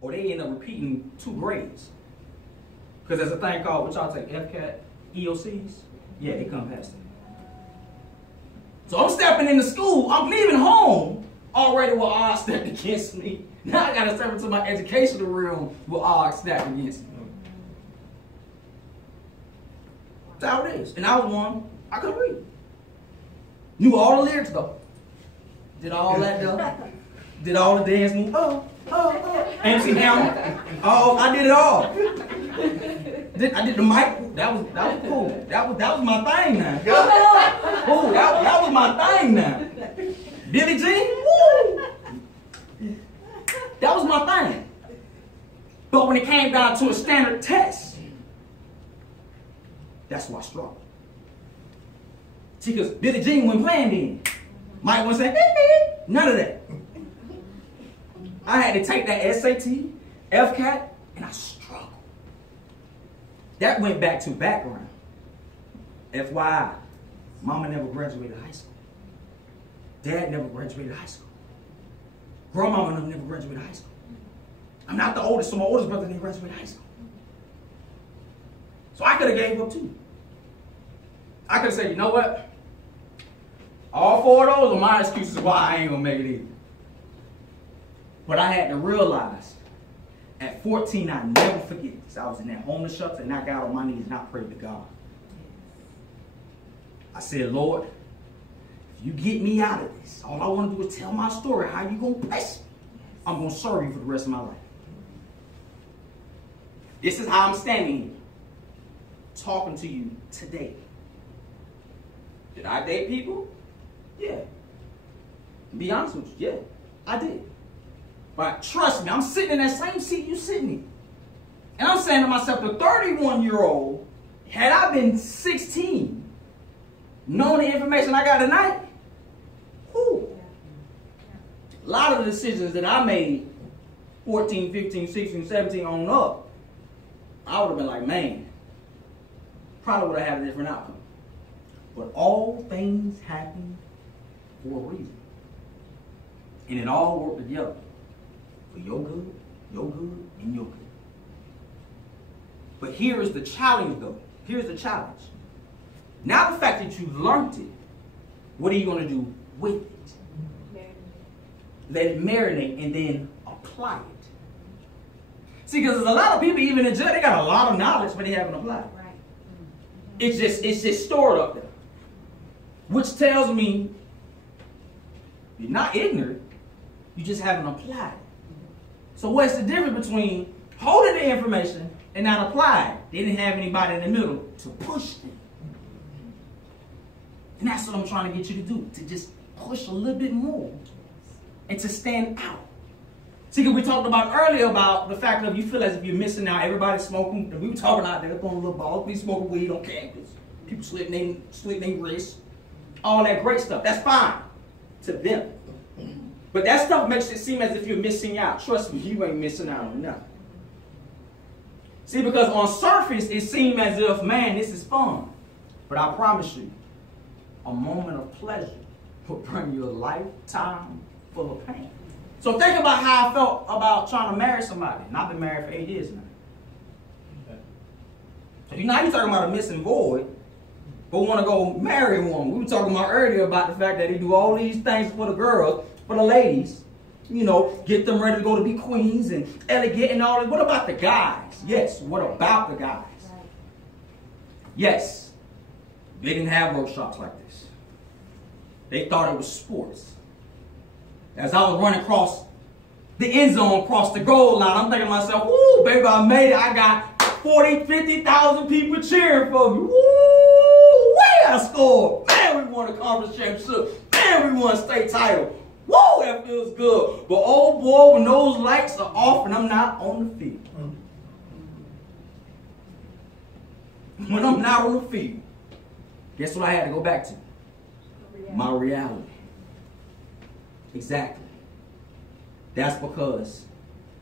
or they end up repeating 2 grades. Because there's a thing called, what y'all take, FCAT, EOCs? Yeah, they come past it. So I'm stepping into school, I'm leaving home already with odds stacked against me. Now I gotta step into my educational realm with odds stacked against me. That's how it is. And I was one, I couldn't read. Knew all the lyrics though. Did all that though. Did all the dance moves. MC Hammer. Oh, I did it all. I did the mic. That was cool. That was my thing now. Ooh, that was my thing now. Billie Jean. Woo. That was my thing. But when it came down to a standard test, that's why I struggled. See, because Billie Jean wasn't playing then. Mike wasn't saying, none of that. I had to take that SAT, FCAT, and I struggled. That went back to background. FYI, mama never graduated high school. Dad never graduated high school. Grandmama never graduated high school. I'm not the oldest, so my oldest brother didn't graduate high school. So I could have gave up too. I could have said, you know what? All 4 of those are my excuses why I ain't gonna make it either. But I had to realize, at 14, I never forget this. I was in that homeless shelter and I got on my knees and I prayed to God. I said, Lord, if you get me out of this, all I want to do is tell my story. How you gonna bless me? I'm gonna serve you for the rest of my life. This is how I'm standing here, talking to you today. Did I date people? Yeah. To be honest with you, yeah, I did. But trust me, I'm sitting in that same seat you sitting in. And I'm saying to myself, the 31-year-old, had I been 16, knowing the information I got tonight, whew, a lot of the decisions that I made 14, 15, 16, 17 on up, I would have been like, man, probably would have had a different outcome. But all things happen for a reason. And it all worked together for your good, and your good. But here is the challenge though. Here's the challenge. Now the fact that you've learned it, what are you going to do with it? Let it marinate and then apply it. See, because there's a lot of people, even in jail, they got a lot of knowledge, but they haven't applied it. Right. It's just stored up there. Which tells me you're not ignorant, you just haven't applied it. So what's the difference between holding the information and not applying it? They didn't have anybody in the middle to push them. And that's what I'm trying to get you to do, to just push a little bit more and to stand out. See, because we talked about earlier about the fact that you feel as if you're missing out. Everybody's smoking. We were talking out there, throwing little balls. We smoking weed on campus. People slitting their wrists. All that great stuff. That's fine to them. But that stuff makes it seem as if you're missing out. Trust me, you ain't missing out on nothing. See, because on surface, it seems as if, man, this is fun. But I promise you, a moment of pleasure will bring you a lifetime full of pain. So think about how I felt about trying to marry somebody. And I've been married for 8 years now. Okay. So now you're talking about a missing void, but want to go marry one. We were talking about earlier about the fact that they do all these things for the girls, for the ladies. You know, get them ready to go to be queens and elegant and all that. What about the guys? Yes, what about the guys? Right. Yes, they didn't have workshops like this. They thought it was sports. As I was running across the end zone, across the goal line, I'm thinking to myself, woo, baby, I made it. I got 40, 50,000 people cheering for me. Woo, way I scored. Man, we won a conference championship. Man, we won a state title. Whoa, that feels good. But oh boy, when those lights are off and I'm not on the field. When I'm not on the field, guess what I had to go back to? My reality. Exactly. That's because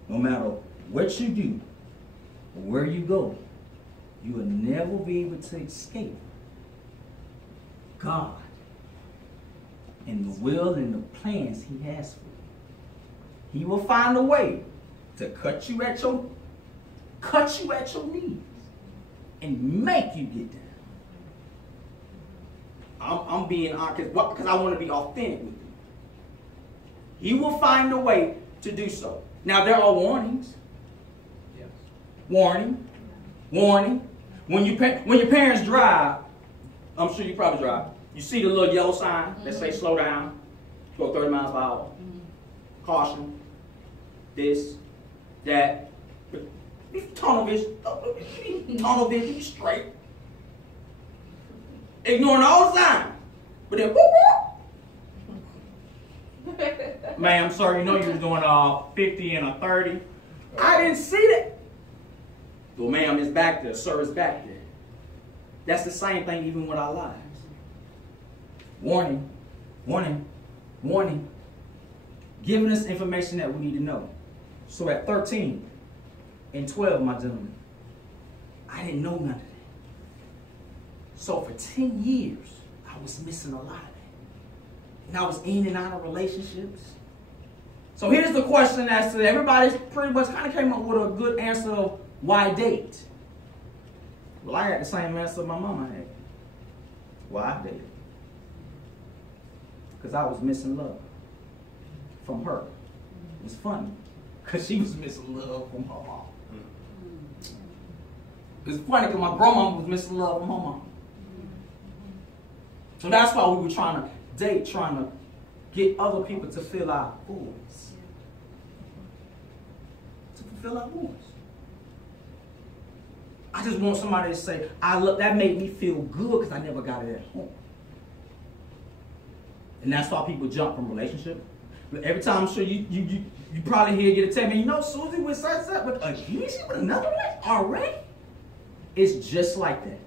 no matter what you do or where you go, you will never be able to escape God and the will and the plans He has for you. He will find a way to cut you at your knees and make you get down. I'm being honest because I want to be authentic with you. He will find a way to do so. Now there are warnings. Yes. Warning. When your parents drive, I'm sure you probably drive. You see the little yellow sign that say slow down, go 30 miles per hour. Caution. This, that. Tunnel vision, straight. Ignoring all the signs. But then, whoop, whoop. Ma'am, sir, you know you was doing 50 and a 30. I didn't see that. Well, ma'am, it's back there. Sir, it's back there. That's the same thing even with our lives. Warning. Giving us information that we need to know. So at 13 and 12, my gentlemen, I didn't know none of that. So for 10 years, I was missing a lot of that. And I was in and out of relationships. So here's the question as to everybody pretty much kind of came up with a good answer of why date. Well, I had the same answer my mama had. Why date? Because I was missing love from her. It was funny because she was missing love from her mom. It's funny because my grandma was missing love from her mom. So that's why we were trying to date, trying to get other people to fill our voids. To fulfill our voids. I just want somebody to say, that made me feel good because I never got it at home. And that's why people jump from relationship. But every time I'm sure you probably hear get a text, man, you know Susie with such but again she with another one already? It's just like that.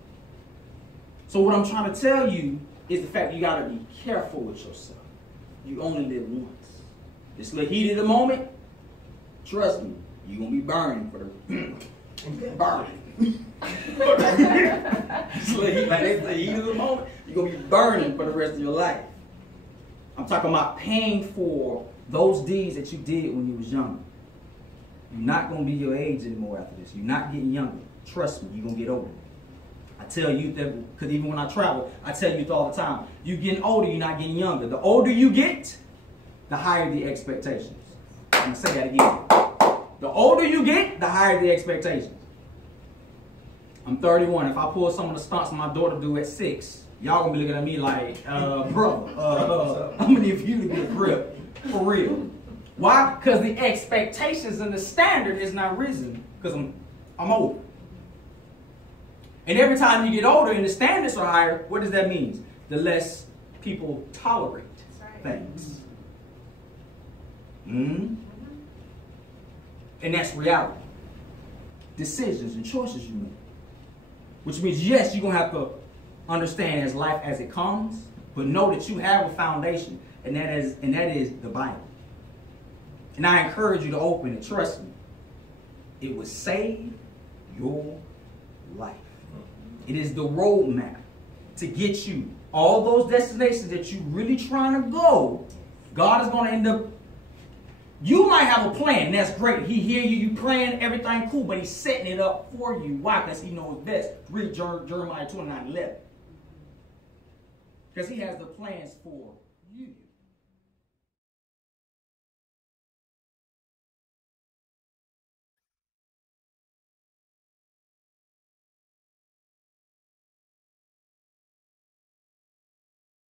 So what I'm trying to tell you is the fact you gotta be careful with yourself. You only live once. This little heat of the moment, trust me, you're gonna be burning for the burning. This little heat, like it's the heat of the moment, you're gonna be burning for the rest of your life. I'm talking about paying for those deeds that you did when you was younger. You're not gonna be your age anymore after this. You're not getting younger. Trust me, you're gonna get older. I tell you that because even when I travel, I tell you all the time, you're getting older, you're not getting younger. The older you get, the higher the expectations. I'm gonna say that again. The older you get, the higher the expectations. I'm 31. If I pull some of the stunts my daughter do at 6, y'all gonna be looking at me like, bro, I'm gonna need you to get grip for real. Why? Because the expectations and the standard is not risen because I'm old. And every time you get older and the standards are higher, what does that mean? The less people tolerate things. And that's reality. Decisions and choices you make. Which means, yes, you're going to have to understand as life as it comes, but know that you have a foundation, and that is the Bible. And I encourage you to open it. Trust me. It will save your life. It is the roadmap to get you all those destinations that you're really trying to go. God is going to end up. You might have a plan. That's great. He hear you. You plan everything cool, but he's setting it up for you. Why? Because he knows best. Read Jeremiah 29:11. Because he has the plans for